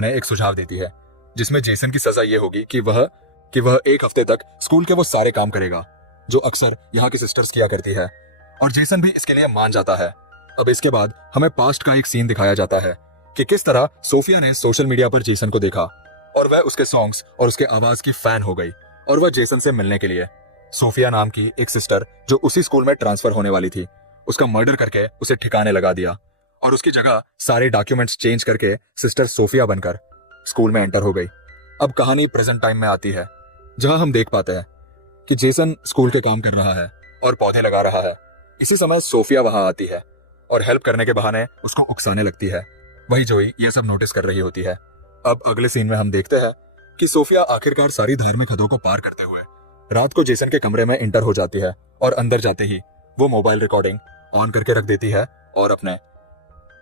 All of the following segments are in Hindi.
ने एक सुझाव देती है जिसमें जेसन की सजा ये होगी कि वह एक हफ्ते तक स्कूल के वो सारे काम करेगा जो अक्सर यहाँ की सिस्टर्स किया करती है, और जेसन भी इसके लिए मान जाता है। अब इसके बाद हमें पास्ट का एक सीन दिखाया जाता है कि किस तरह सोफिया ने सोशल मीडिया पर जेसन को देखा और वह उसके सॉन्ग्स और उसके आवाज की फैन हो गई और वह जेसन से मिलने के लिए सोफिया नाम की एक सिस्टर जो उसी स्कूल में ट्रांसफर होने वाली थी उसका मर्डर करके उसे ठिकाने लगा दिया और उसकी जगह सारे डॉक्यूमेंट्स चेंज करके सिस्टर सोफिया बनकर स्कूल में एंटर हो गई। अब कहानी प्रेजेंट टाइम में आती है जहां हम देख पाते हैं कि जेसन स्कूल के काम कर रहा है और पौधे लगा रहा है। इसी समय सोफिया वहां आती है और हेल्प करने के बहाने उसको उकसाने लगती है। वही जोई ये सब नोटिस कर रही होती है। अब अगले सीन में हम देखते हैं कि सोफिया आखिरकार सारी धार्मिक हदों को पार करते हुए रात को जेसन के कमरे में इंटर हो जाती है और अंदर जाते ही वो मोबाइल रिकॉर्डिंग ऑन करके रख देती है और अपने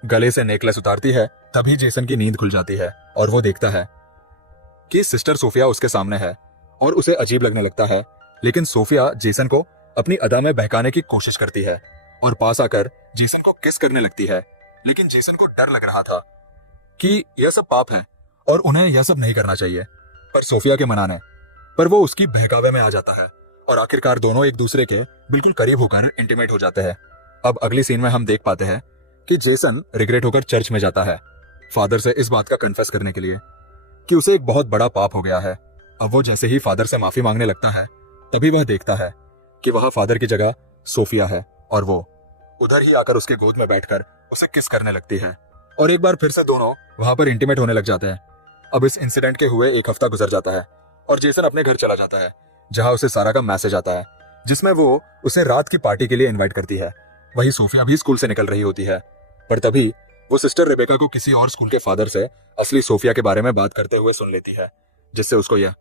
गले से नेकलेस उतारती है। तभी जेसन की नींद खुल जाती है और वो देखता है कि सिस्टर सोफिया उसके सामने है और उसे अजीब लगने लगता है, लेकिन सोफिया जेसन को अपनी अदा में बहकाने की कोशिश करती है और पास आकर जेसन को किस करने लगती है। लेकिन जेसन को डर लग रहा था कि यह सब पाप है और उन्हें यह सब नहीं करना चाहिए, पर सोफिया के मनाने पर वो उसकी बहकावे में आ जाता है और आखिरकार दोनों एक दूसरे के बिल्कुल करीब होकर इंटीमेट हो जाते हैं। अब अगली सीन में हम देख पाते हैं कि जेसन रिग्रेट होकर चर्च में जाता है फादर से इस बात का कन्फेस करने के लिए कि उसे एक बहुत बड़ा पाप हो गया है। अब वो जैसे ही फादर से माफी मांगने लगता है तभी वह देखता है कि वह फादर की जगह सोफिया है और वो उधर ही आकर उसके गोद में बैठकर उसे किस करने लगती है और एक बार फिर से दोनों वहां पर इंटीमेट होने लग जाते हैं। अब इस इंसिडेंट के हुए एक हफ्ता गुजर जाता है और जेसन अपने घर चला जाता है जहां उसे सारा का मैसेज आता है जिसमें वो उसे रात की पार्टी के लिए इनवाइट करती है। वही सोफिया भी स्कूल से निकल रही होती है, पर तभी वो सिस्टर रेबेका को किसी और स्कूल के फादर से असली सोफिया के बारे में बात करते हुए सुन लेती है, जिससे उसको यह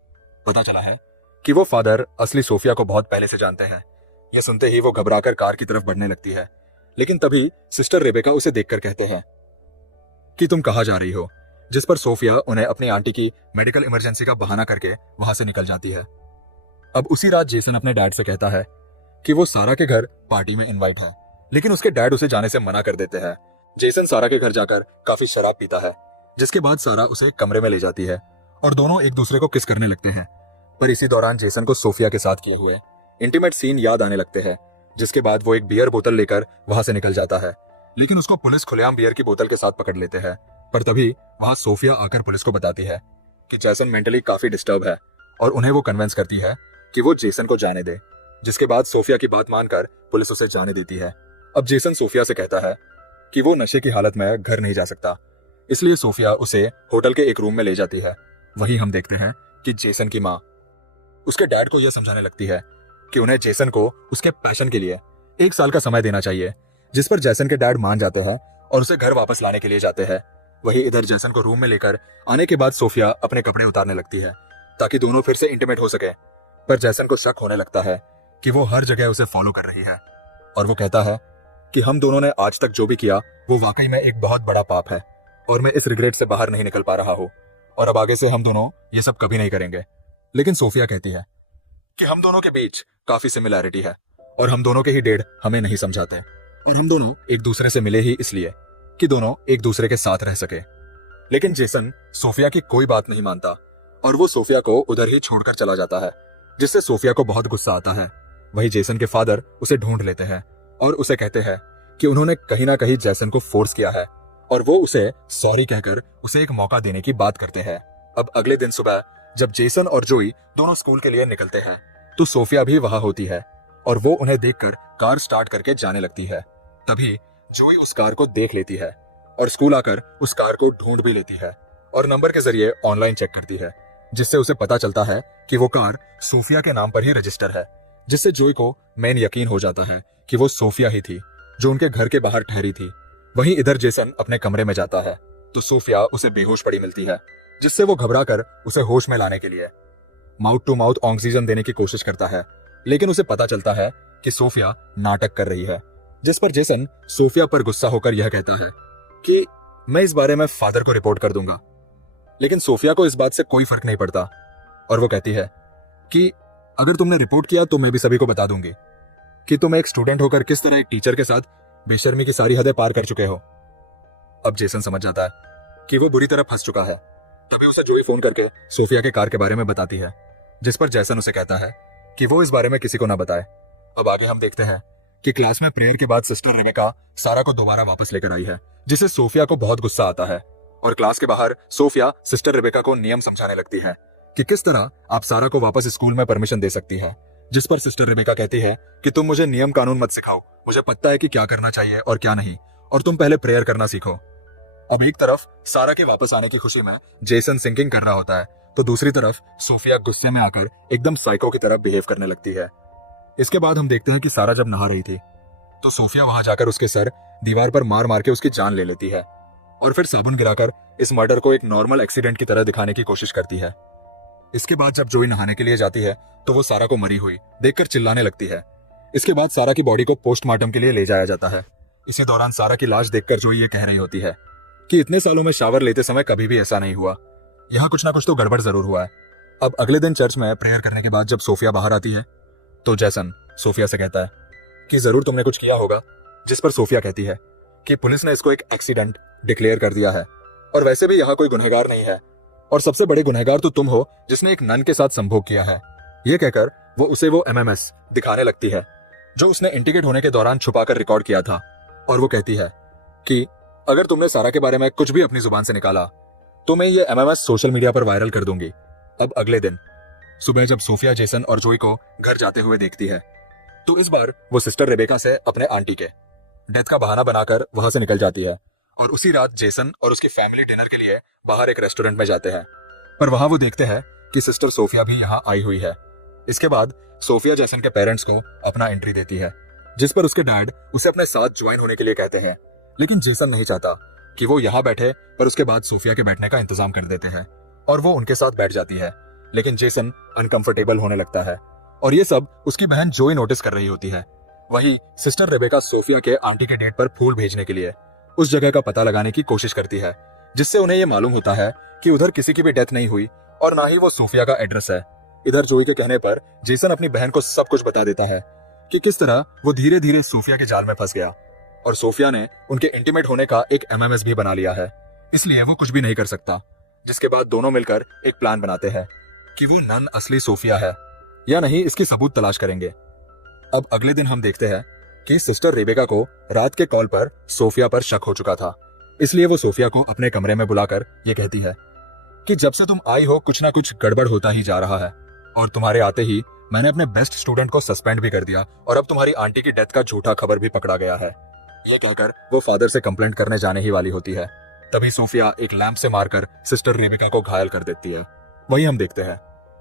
पता चला है कि वो फादर असली सोफिया को बहुत पहले से जानते हैं। यह सुनते ही वो घबराकर कार की तरफ बढ़ने लगती है, लेकिन तभी सिस्टर रेबेका उसे देखकर कहते हैं कि तुम कहाँ जा रही हो, जिस पर सोफिया उन्हें अपनी आंटी की मेडिकल इमरजेंसी का बहाना करके वहां से निकल जाती है। अब उसी रात जेसन अपने डैड से कहता है कि वो सारा के घर पार्टी में इनवाइट है, लेकिन उसके डैड उसे जाने से मना कर देते हैं। जेसन सारा के घर जाकर काफी शराब पीता है, जिसके बाद सारा उसे कमरे में ले जाती है और दोनों एक दूसरे को किस करने लगते हैं। पर इसी दौरान जेसन को सोफिया के साथ किए हुए इंटीमेट सीन याद आने लगते हैं, जिसके बाद वो एक बियर बोतल लेकर वहां से निकल जाता है, लेकिन उसको पुलिस खुलेआम बियर की बोतल के साथ पकड़ लेते हैं। पर तभी वहां सोफिया आकर पुलिस को बताती है कि जेसन मेंटली काफी डिस्टर्ब है और उन्हें वो कन्विंस करती है कि वो जेसन को जाने दे, जिसके बाद सोफिया की बात मानकर पुलिस उसे जाने देती है। अब जेसन सोफिया से कहता है कि वो नशे की हालत में घर नहीं जा सकता, इसलिए सोफिया उसे होटल के एक रूम में ले जाती है। वहीं हम देखते हैं कि जेसन की माँ उसके डैड को यह समझाने लगती है कि उन्हें जेसन को उसके पैशन के लिए 1 साल का समय देना चाहिए, जिस पर जेसन के डैड मान जाते हैं और उसे घर वापस लाने के लिए जाते हैं। वहीं इधर जेसन को रूम में लेकर आने के बाद सोफिया अपने कपड़े उतारने लगती है ताकि दोनों फिर से इंटीमेट हो सके, पर जेसन को शक होने लगता है कि वो हर जगह उसे फॉलो कर रही है और वो कहता है कि हम दोनों ने आज तक जो भी किया वो वाकई में एक बहुत बड़ा पाप है और मैं इस रिग्रेट से बाहर नहीं निकल पा रहा हूँ और अब आगे से हम दोनों ये सब कभी नहीं करेंगे। लेकिन सोफिया कहती है कि हम दोनों के बीच काफी सिमिलैरिटी है और हम दोनों के ही डेड हमें नहीं समझाते और हम दोनों एक दूसरे से मिले ही इसलिए कि दोनों एक दूसरे के साथ रह सके। लेकिन जेसन सोफिया की कोई बात नहीं मानता और वो सोफिया को उधर ही छोड़कर चला जाता है, जिससे सोफिया को बहुत गुस्सा आता है। वही जेसन के फादर उसे ढूंढ लेते हैं और उसे कहते हैं कि उन्होंने कहीं ना कहीं जेसन को फोर्स किया है और वो उसे सॉरी कहकर उसे एक मौका देने की बात करते हैं। अब अगले दिन सुबह जब जेसन और जोई दोनों स्कूल के लिए निकलते हैं तो सोफिया भी वहां होती है और वो उन्हें देखकर कार स्टार्ट करके जाने लगती है। तभी जोई उस कार को देख लेती है और स्कूल आकर उस कार को ढूंढ भी लेती है और नंबर के जरिए ऑनलाइन चेक करती है, जिससे उसे पता चलता है कि वो कार सोफिया के नाम पर ही रजिस्टर है, जिससे जोई को मेन यकीन हो जाता है कि वो सोफिया ही थी जो उनके घर के बाहर ठहरी थी। वहीं इधर जेसन अपने कमरे में जाता है तो सोफिया उसे बेहोश पड़ी मिलती है, जिससे वो घबराकर उसे होश में लाने के लिए माउथ टू माउथ ऑक्सीजन देने की कोशिश करता है, लेकिन उसे पता चलता है कि सोफिया नाटक कर रही है, जिस पर जेसन सोफिया पर गुस्सा होकर यह कहता है कि मैं इस बारे में फादर को रिपोर्ट कर दूंगा। लेकिन सोफिया को इस बात से कोई फर्क नहीं पड़ता और वो कहती है कि अगर तुमने रिपोर्ट किया तो मैं भी सभी को बता दूंगी कि तुम एक स्टूडेंट होकर किस तरह एक टीचर के साथ बेशर्मी की सारी हदें पार कर चुके हो। अब जेसन समझ जाता है कि वो बुरी तरह फंस चुका है तभी उसे जोई फोन करके सोफिया के कार के बारे में बताती है, जिस पर जैसन उसे कहता है कि वो इस बारे में किसी को ना बताए। अब आगे हम देखते हैं कि क्लास में प्रेयर के बाद सिस्टर रेबेका सारा को दोबारा वापस लेकर आई है, जिससे सोफिया को बहुत गुस्सा आता है। और क्लास के बाहर सोफिया सिस्टर रेबेका को नियम समझाने लगती है कि किस तरह आप सारा को वापस स्कूल में परमिशन दे सकती है, जिस पर सिस्टर रेबेका कहती है कि तुम मुझे नियम कानून मत सिखाओ, मुझे पता है कि क्या करना चाहिए और क्या नहीं, और तुम पहले प्रेयर करना सीखो। अब एक तरफ सारा के वापस आने की खुशी में जेसन सिंकिंग कर रहा होता है, तो दूसरी तरफ सोफिया गुस्से में आकर एकदम साइको की तरह बिहेव करने लगती है। इसके बाद हम देखते हैं कि सारा जब नहा रही थी तो सोफिया वहां जाकर उसके सर दीवार पर मार मार के उसकी जान ले लेती है और फिर साबुन गिराकर इस मर्डर को एक नॉर्मल एक्सीडेंट की तरह दिखाने की कोशिश करती है। इसके बाद जब जोई नहाने के लिए जाती है तो वो सारा को मरी हुई देखकर चिल्लाने लगती है। इसके बाद सारा की बॉडी को पोस्टमार्टम के लिए ले जाया जाता है। इसी दौरान सारा की लाश देखकर जोई ये कह रही होती है कि इतने सालों में शावर लेते समय कभी भी ऐसा नहीं हुआ, यहाँ कुछ ना कुछ तो गड़बड़ जरूर हुआ है। अब अगले दिन चर्च में प्रेयर करने के बाद जब सोफिया बाहर आती है तो जैसन सोफिया से कहता है कि जरूर तुमने कुछ किया होगा, जिस पर सोफिया कहती है कि पुलिस ने इसको एक एक्सीडेंट डिक्लेयर कर दिया है और वैसे भी यहाँ कोई गुनहगार नहीं है और सबसे बड़े गुनहगार तो तुम हो जिसने एक नन के साथ संभोग किया है। ये कहकर वो उसे वो एमएमएस दिखाने लगती है जो उसने इंडिकेट होने के दौरान छुपाकर रिकॉर्ड किया था, और वो कहती है कि अगर तुमने सारा के बारे में कुछ भी अपनी जुबान से निकाला तो मैं ये एमएमएस सोशल मीडिया पर वायरल कर दूंगी। अब अगले दिन सुबह जब सोफिया जेसन और जोई को घर जाते हुए देखती है तो इस बार वो सिस्टर रेबेका से अपने आंटी के डेथ का बहाना बनाकर वहां से निकल जाती है और उसी रात जेसन और उसकी फैमिली डिनर के लिए बाहर एक रेस्टोरेंट में जाते हैं, पर वहां वो देखते हैं कि सिस्टर सोफिया भी यहाँ आई हुई है। इसके बाद सोफिया जेसन के पेरेंट्स को अपना एंट्री देती है, जिस पर उसके डैड उसे अपने साथ ज्वाइन होने के लिए कहते हैं, लेकिन जेसन नहीं चाहता कि वो यहाँ बैठे, पर उसके बाद सोफिया के बैठने का इंतजाम कर देते हैं और वो उनके साथ बैठ जाती है। लेकिन जेसन अनकंफर्टेबल होने लगता है और ये सब उसकी बहन जोई नोटिस कर रही होती है। वही सिस्टर रेबेका सोफिया के आंटी के डेट पर फूल भेजने के लिए उस जगह का पता लगाने की कोशिश करती है, जिससे उन्हें ये मालूम होता है कि उधर किसी की भी डेथ नहीं हुई और ना ही वो सोफिया का एड्रेस है। इधर जोई के कहने पर जेसन अपनी बहन को सब कुछ बता देता है कि किस तरह वो धीरे धीरे सोफिया के जाल में फंस गया और सोफिया ने उनके इंटीमेट होने का एक एमएमएस भी बना लिया है, इसलिए वो कुछ भी नहीं कर सकता। जिसके बाद दोनों मिलकर एक प्लान बनाते हैं कि वो नन असली सोफिया है या नहीं, इसकी सबूत तलाश करेंगे। अब अगले दिन हम देखते हैं कि सिस्टर रेबेका को रात के कॉल पर सोफिया पर शक हो चुका था, इसलिए वो सोफिया को अपने कमरे में बुलाकर ये कहती है कि जब से तुम आई हो कुछ ना कुछ गड़बड़ होता ही जा रहा है और तुम्हारे आते ही मैंने अपने बेस्ट स्टूडेंट को सस्पेंड भी कर दिया और अब तुम्हारी आंटी की डेथ का झूठा खबर भी पकड़ा गया है। ये कहकर वो फादर से कंप्लेंट करने जाने ही वाली होती है, तभी सोफिया एक लैंप से मारकर सिस्टर रेबेका को घायल कर देती है। वहीं हम देखते हैं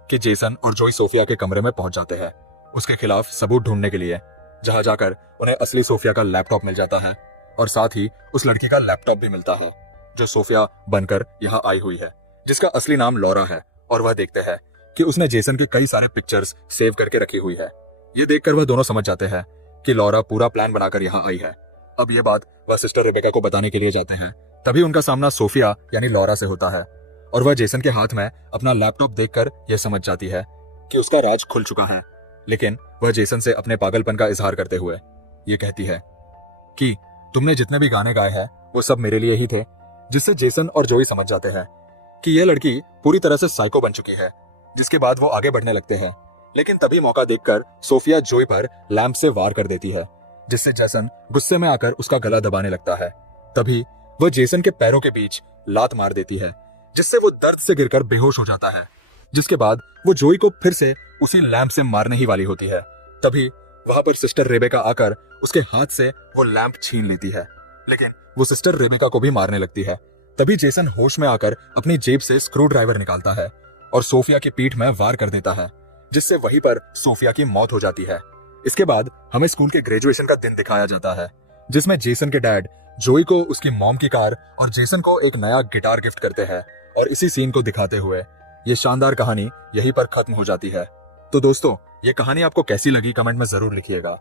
कि जेसन और जोई सोफिया के कमरे में पहुंच जाते हैं उसके खिलाफ सबूत ढूंढने के लिए, जहां जाकर उन्हें असली सोफिया का लैपटॉप मिल जाता है और साथ ही उस लड़की का लैपटॉप भी मिलता है जो सोफिया बनकर यहाँ आई हुई है, जिसका असली नाम लॉरा है। और वह देखते हैं कि उसने जेसन के कई सारे पिक्चर्स सेव करके रखी हुई है। ये देखकर वह दोनों समझ जाते हैं कि लॉरा पूरा प्लान बनाकर यहाँ आई है। अब ये बात वह सिस्टर रेबेका को बताने के लिए जाते हैं, तभी उनका सामना सोफिया यानी लॉरा से होता है और वह जेसन के हाथ में अपना लैपटॉप देखकर यह समझ जाती है कि उसका राज खुल चुका है। लेकिन वह जेसन से अपने पागलपन का इजहार करते हुए ये कहती है कि तुमने जितने भी गाने गाए हैं वो सब मेरे लिए ही थे, जिससे जेसन और जोई समझ जाते हैं कि यह लड़की पूरी तरह से साइको बन चुकी है। जिसके बाद वो आगे बढ़ने लगते हैं, लेकिन तभी मौका देखकर सोफिया जोई पर लैंप से वार कर देती है, जिससे जेसन गुस्से में आकर उसका गला दबाने लगता है। तभी वह जेसन के पैरों के बीच लात मार देती है, जिससे वो दर्द से गिरकर बेहोश हो जाता है। जिसके बाद वो जोई को फिर से उसी लैंप से मारने ही वाली होती है। तभी वहां पर सिस्टर रेबेका आकर उसके हाथ से वो लैंप छीन लेती है, लेकिन वो सिस्टर रेबेका को भी मारने लगती है। तभी जेसन होश में आकर अपनी जेब से स्क्रू ड्राइवर निकालता है और सोफिया की पीठ में वार कर देता है, जिससे वहीं पर सोफिया की मौत हो जाती है। इसके बाद हमें स्कूल के ग्रेजुएशन का दिन दिखाया जाता है, जिसमें जेसन के डैड जोई को उसकी मॉम की कार और जेसन को एक नया गिटार गिफ्ट करते हैं और इसी सीन को दिखाते हुए ये शानदार कहानी यहीं पर खत्म हो जाती है। तो दोस्तों, ये कहानी आपको कैसी लगी कमेंट में जरूर लिखिएगा।